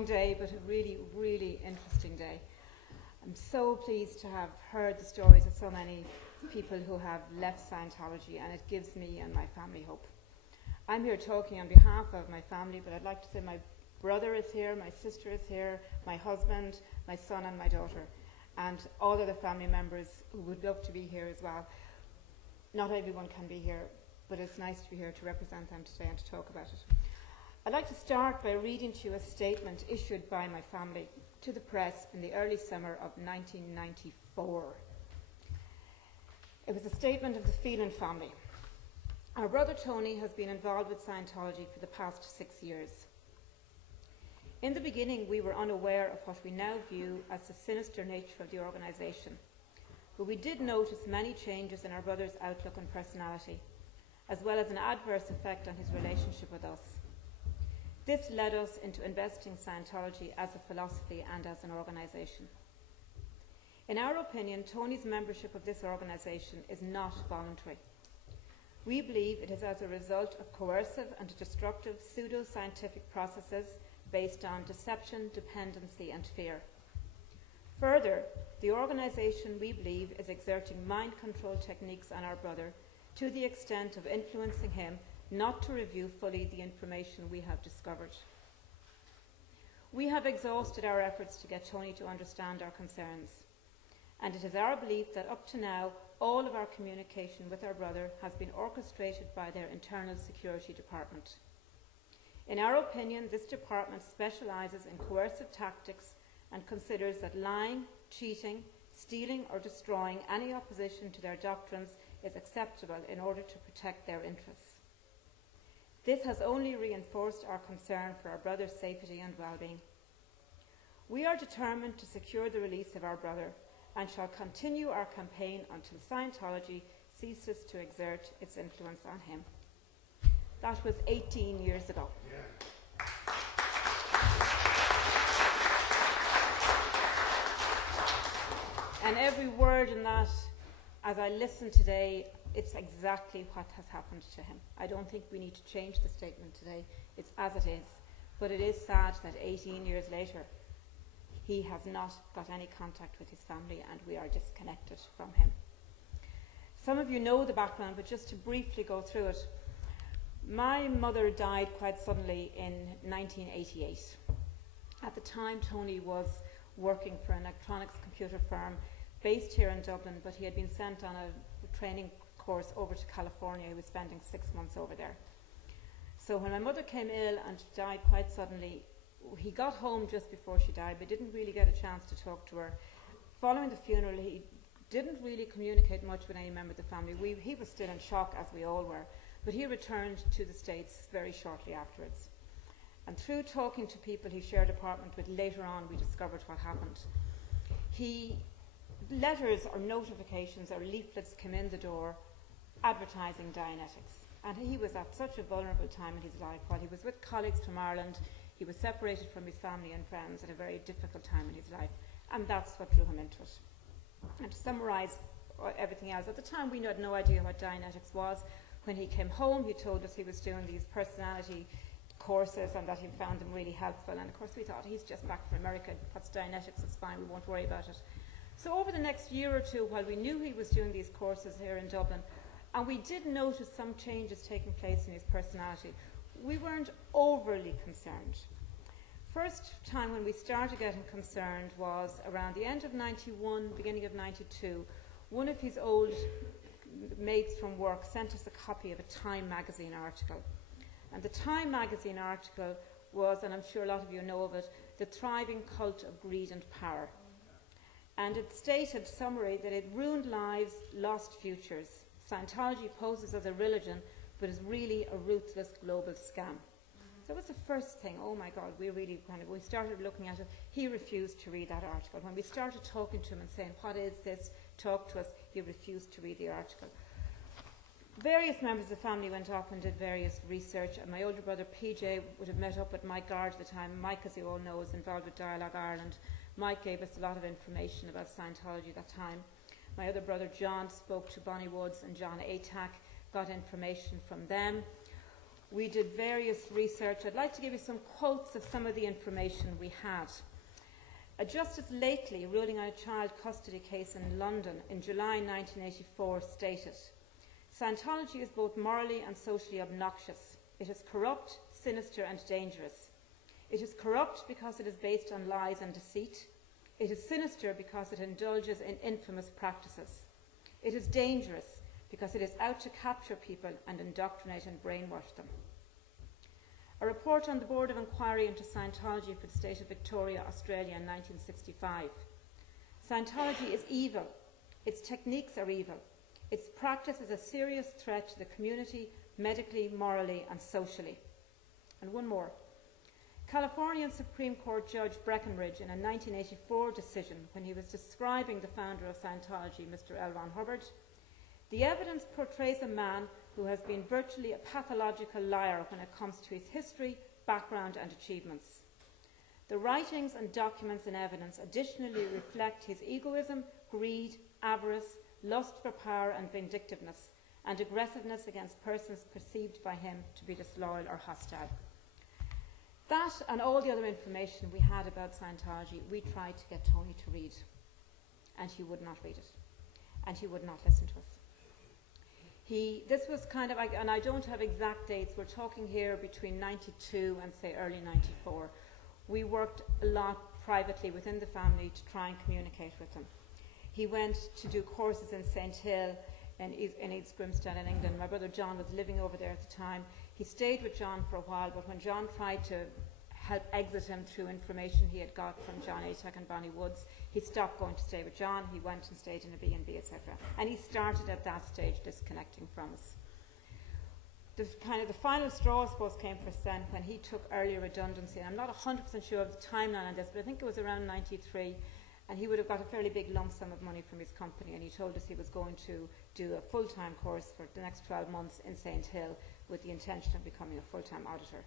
long day, but a really, really interesting day. I'm so pleased to have heard the stories of so many people who have left Scientology, and it gives me and my family hope. I'm here talking on behalf of my family, but I'd like to say my brother is here, my sister is here, my husband, my son and my daughter, and all other family members who would love to be here as well. Not everyone can be here, but it's nice to be here to represent them today and to talk about it. I'd like to start by reading to you a statement issued by my family to the press in the early summer of 1994. It was a statement of the Phelan family. Our brother Tony has been involved with Scientology for the past 6 years. In the beginning, we were unaware of what we now view as the sinister nature of the organisation, but we did notice many changes in our brother's outlook and personality, as well as an adverse effect on his relationship with us. This led us into investing Scientology as a philosophy and as an organisation. In our opinion, Tony's membership of this organisation is not voluntary. We believe it is as a result of coercive and destructive pseudo-scientific processes based on deception, dependency and fear. Further, the organisation, we believe, is exerting mind control techniques on our brother to the extent of influencing him not to review fully the information we have discovered. We have exhausted our efforts to get Tony to understand our concerns, and it is our belief that up to now, all of our communication with our brother has been orchestrated by their internal security department. In our opinion, this department specialises in coercive tactics and considers that lying, cheating, stealing or destroying any opposition to their doctrines is acceptable in order to protect their interests. This has only reinforced our concern for our brother's safety and well-being. We are determined to secure the release of our brother and shall continue our campaign until Scientology ceases to exert its influence on him. That was 18 years ago. Yeah. And every word in that, as I listen today, it's exactly what has happened to him. I don't think we need to change the statement today. It's as it is. But it is sad that 18 years later, he has not got any contact with his family and we are disconnected from him. Some of you know the background, but just to briefly go through it. My mother died quite suddenly in 1988. At the time, Tony was working for an electronics computer firm based here in Dublin, but he had been sent on a training course over to California. He was spending 6 months over there. So when my mother came ill and died quite suddenly, he got home just before she died, but didn't really get a chance to talk to her. Following the funeral, he didn't really communicate much with any member of the family. He was still in shock, as we all were, but he returned to the States very shortly afterwards. And through talking to people he shared apartment with, later on we discovered what happened. Letters or notifications or leaflets came in the door advertising Dianetics. And he was at such a vulnerable time in his life. While he was with colleagues from Ireland, he was separated from his family and friends at a very difficult time in his life. And that's what drew him into it. And to summarise everything else, at the time we had no idea what Dianetics was. When he came home, he told us he was doing these personality courses and that he found them really helpful. And of course we thought, he's just back from America. What's Dianetics? It's fine, we won't worry about it. So over the next year or two, while we knew he was doing these courses here in Dublin, and we did notice some changes taking place in his personality, we weren't overly concerned. First time when we started getting concerned was around the end of 91, beginning of 92. One of his old mates from work sent us a copy of a Time magazine article. And the Time magazine article was, and I'm sure a lot of you know of it, the thriving cult of greed and power. And it stated, summary, that it ruined lives, lost futures. Scientology poses as a religion, but is really a ruthless global scam. That was the first thing. Oh my God, we started looking at it. He refused to read that article. When we started talking to him and saying, what is this? Talk to us. He refused to read the article. Various members of the family went off and did various research. And my older brother PJ would have met up with Mike Gard at the time. Mike, as you all know, is involved with Dialogue Ireland. Mike gave us a lot of information about Scientology at that time. My other brother John spoke to Bonnie Woods and John Atack, got information from them. we did various research. I'd like to give you some quotes of some of the information we had. A justice lately ruling on a child custody case in London in July 1984 stated, Scientology is both morally and socially obnoxious. It is corrupt, sinister and dangerous. It is corrupt because it is based on lies and deceit. It is sinister because it indulges in infamous practices. It is dangerous because it is out to capture people and indoctrinate and brainwash them. A report on the Board of Inquiry into Scientology for the State of Victoria, Australia in 1965. Scientology is evil. Its techniques are evil. Its practice is a serious threat to the community, medically, morally and socially. And one more. Californian Supreme Court Judge Breckinridge, in a 1984 decision, when he was describing the founder of Scientology, Mr. L. Ron Hubbard, the evidence portrays a man who has been virtually a pathological liar when it comes to his history, background and achievements. The writings and documents in evidence additionally reflect his egoism, greed, avarice, lust for power and vindictiveness, and aggressiveness against persons perceived by him to be disloyal or hostile. That and all the other information we had about Scientology, we tried to get Tony to read, and he would not read it, and he would not listen to us. This was kind of, and I don't have exact dates, we're talking here between 92 and say early 94. We worked a lot privately within the family to try and communicate with him. He went to do courses in St. Hill in East Grimstone in England. My brother John was living over there at the time. He stayed with John for a while, but when John tried to help exit him through information he had got from John Atack and Bonnie Woods, he stopped going to stay with John. He went and stayed in a B&B, etc. And he started at that stage disconnecting from us. The final straw, I suppose, came for us then when he took early redundancy. And I'm not 100% sure of the timeline on this, but I think it was around 93. And he would have got a fairly big lump sum of money from his company, and he told us he was going to do a full-time course for the next 12 months in St. Hill with the intention of becoming a full-time auditor.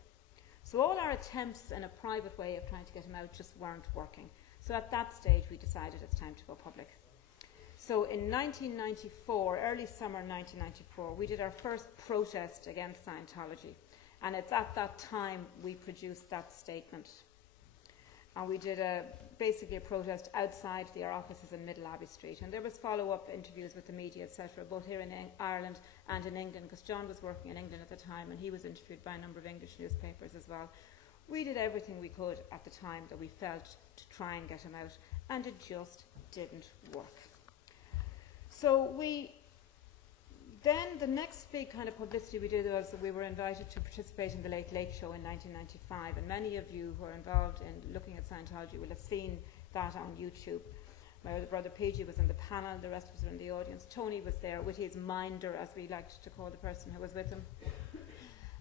So all our attempts in a private way of trying to get him out just weren't working. So at that stage we decided it's time to go public. So in 1994, early summer 1994, we did our first protest against Scientology, and it's at that time we produced that statement. And we did basically a protest outside our offices in Middle Abbey Street. And there was follow-up interviews with the media, etc., both here in Ireland and in England, because John was working in England at the time, and he was interviewed by a number of English newspapers as well. We did everything we could at the time that we felt to try and get him out, and it just didn't work. So then the next big kind of publicity we did was that we were invited to participate in the Late Late Show in 1995, and many of you who are involved in looking at Scientology will have seen that on YouTube. My other brother PG was in the panel, the rest of us were in the audience. Tony was there with his minder, as we liked to call the person who was with him.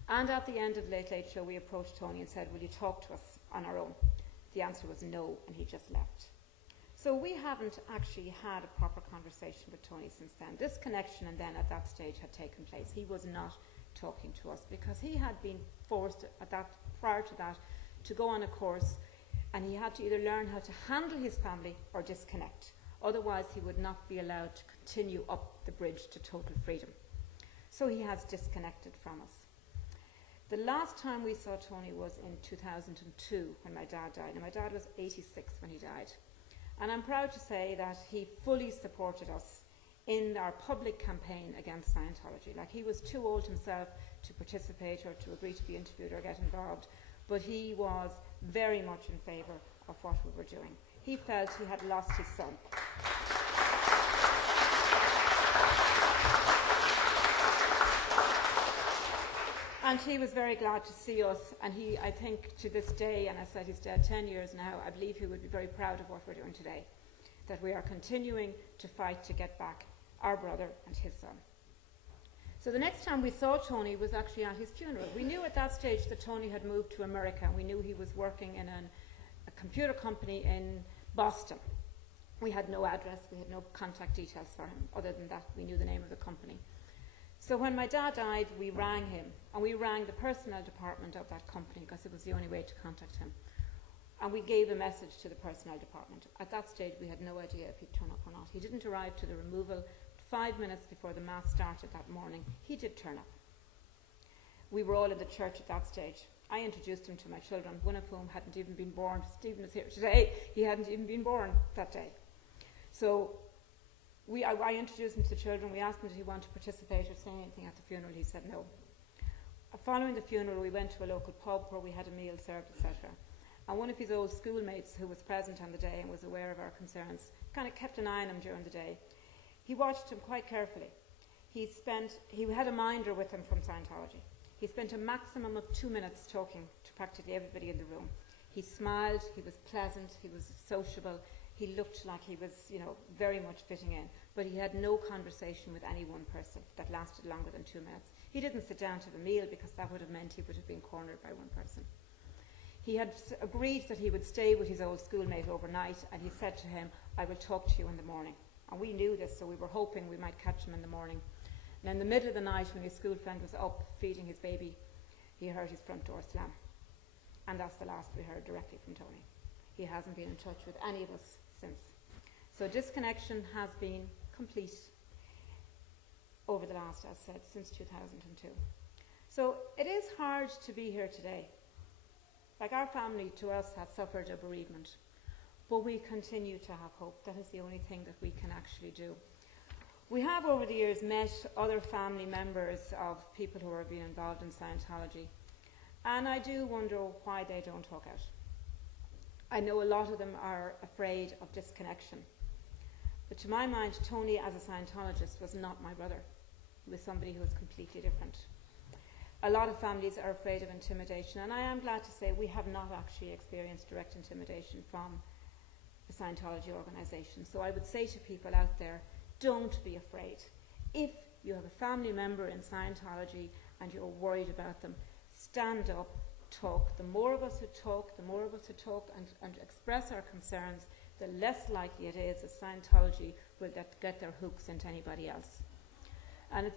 And at the end of the Late Late Show, we approached Tony and said, will you talk to us on our own? The answer was no, and he just left. So we haven't actually had a proper conversation with Tony since then. This connection and then at that stage had taken place. He was not talking to us because he had been forced prior to that to go on a course, and he had to either learn how to handle his family or disconnect. Otherwise he would not be allowed to continue up the bridge to total freedom. So he has disconnected from us. The last time we saw Tony was in 2002 when my dad died. And my dad was 86 when he died. And I'm proud to say that he fully supported us in our public campaign against Scientology. Like, he was too old himself to participate or to agree to be interviewed or get involved, but he was very much in favour of what we were doing. He felt he had lost his son. And he was very glad to see us, and I think to this day, and I said he's dead 10 years now, I believe he would be very proud of what we're doing today, that we are continuing to fight to get back our brother and his son. So the next time we saw Tony was actually at his funeral. We knew at that stage that Tony had moved to America, and we knew he was working in a computer company in Boston. We had no address, we had no contact details for him. Other than that, we knew the name of the company. So when my dad died, we rang him, and we rang the personnel department of that company because it was the only way to contact him. And we gave a message to the personnel department. At that stage, we had no idea if he'd turn up or not. He didn't arrive to the removal. 5 minutes before the mass started that morning, he did turn up. We were all in the church at that stage. I introduced him to my children, one of whom hadn't even been born. Stephen is here today. He hadn't even been born that day. So I introduced him to the children. We asked him did he want to participate or say anything at the funeral. He said no. Following the funeral, we went to a local pub where we had a meal served, etc. And one of his old schoolmates who was present on the day and was aware of our concerns kind of kept an eye on him during the day. He watched him quite carefully. He had a minder with him from Scientology. He spent a maximum of 2 minutes talking to practically everybody in the room. He smiled, he was pleasant, he was sociable, he looked like he was, very much fitting in, but he had no conversation with any one person that lasted longer than 2 minutes. He didn't sit down to the meal because that would have meant he would have been cornered by one person. He had agreed that he would stay with his old schoolmate overnight, and he said to him, I will talk to you in the morning. And we knew this, so we were hoping we might catch him in the morning. And in the middle of the night, when his school friend was up feeding his baby, he heard his front door slam. And that's the last we heard directly from Tony. He hasn't been in touch with any of us since. So disconnection has been complete over the last, as said, since 2002. So it is hard to be here today. Like our family, to us, has suffered a bereavement. But we continue to have hope. That is the only thing that we can actually do. We have over the years met other family members of people who are being involved in Scientology. And I do wonder why they don't talk out. I know a lot of them are afraid of disconnection. But to my mind, Tony, as a Scientologist, was not my brother. He was somebody who was completely different. A lot of families are afraid of intimidation, and I am glad to say we have not actually experienced direct intimidation from the Scientology organisation. So I would say to people out there, don't be afraid. If you have a family member in Scientology and you're worried about them, stand up, talk. The more of us who talk, and express our concerns, the less likely it is that Scientology will get their hooks into anybody else. And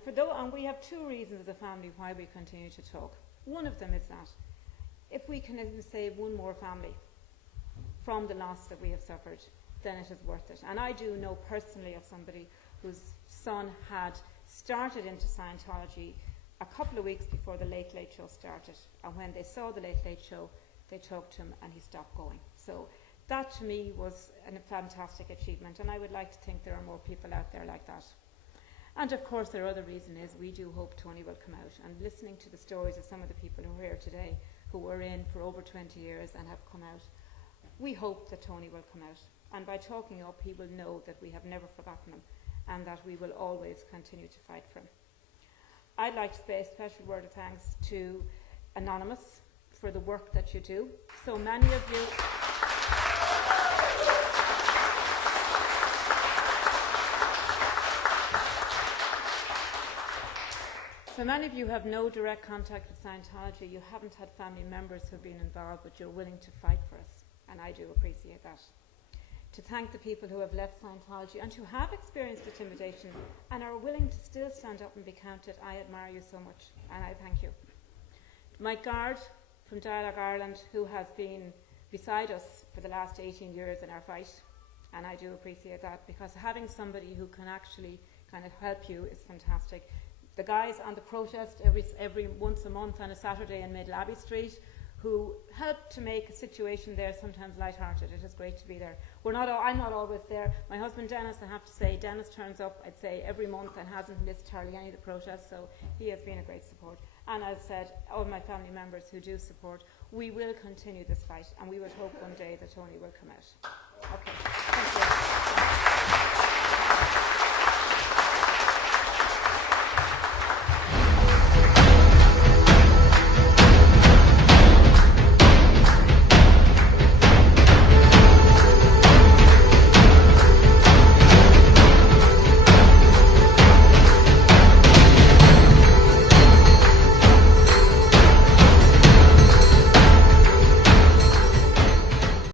we have two reasons as a family why we continue to talk. One of them is that if we can even save one more family from the loss that we have suffered, then it is worth it. And I do know personally of somebody whose son had started into Scientology a couple of weeks before the Late Late Show started. And when they saw the Late Late Show, they talked to him and he stopped going. So that to me was a fantastic achievement, and I would like to think there are more people out there like that. And of course, their other reason is we do hope Tony will come out. And listening to the stories of some of the people who are here today, who were in for over 20 years and have come out, we hope that Tony will come out. And by talking up, he will know that we have never forgotten him and that we will always continue to fight for him. I'd like to say a special word of thanks to Anonymous for the work that you do. So many of you... So many of you have no direct contact with Scientology. You haven't had family members who have been involved, but you're willing to fight for us, and I do appreciate that. To thank the people who have left Scientology and who have experienced intimidation and are willing to still stand up and be counted, I admire you so much, and I thank you. To Mike Gard from Dialogue Ireland, who has been beside us for the last 18 years in our fight, and I do appreciate that, because having somebody who can actually kind of help you is fantastic. The guys on the protest every once a month on a Saturday in Middle Abbey Street, who help to make a situation there sometimes lighthearted. It is great to be there. I'm not always there. My husband Dennis, I have to say, Dennis turns up, I'd say, every month and hasn't missed hardly any of the protests, so he has been a great support. And as said, all my family members who do support, we will continue this fight, and we would hope one day that Tony will come out. Okay, thank you.